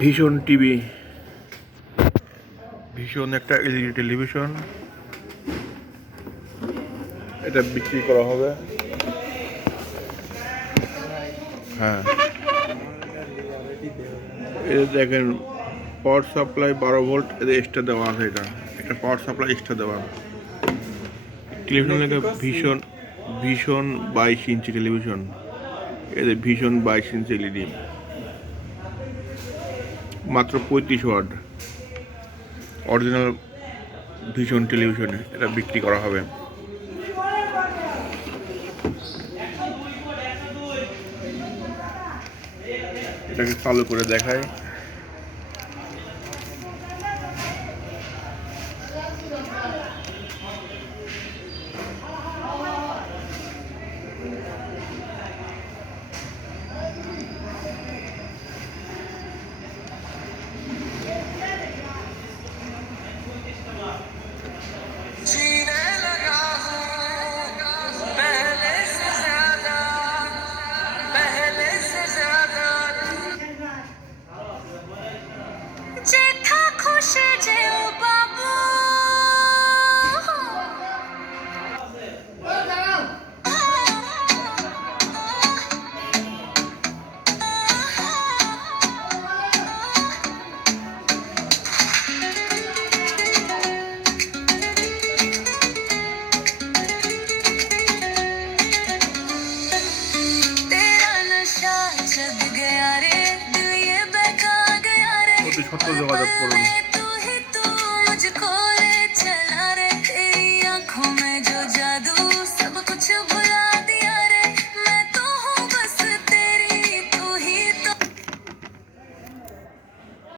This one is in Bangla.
ভীষণ টিভি, ভীষণ একটা এলইডি টেলিভিশন, এটা বিক্রি করা হবে। হ্যাঁ, এটা দেখেন পাওয়ার সাপ্লাই 12 ভোল্ট, এদের এক্সট্রা দেওয়া আছে। এটা একটা পাওয়ার সাপ্লাই এক্সট্রা দেওয়া। টেলিভিশন লেখা ভীষণ, ভীষণ 22 ইঞ্চি টেলিভিশন, এদের ভীষণ 22 ইঞ্চি এলইডি, মাত্র 35 ওয়াট অরিজিনাল ভীষণ টেলিভিশনে এটা বিক্রি করা হবে। এটাকে চালু করে দেখায়। অতি সত্ত্বর যোগাযোগ করুন।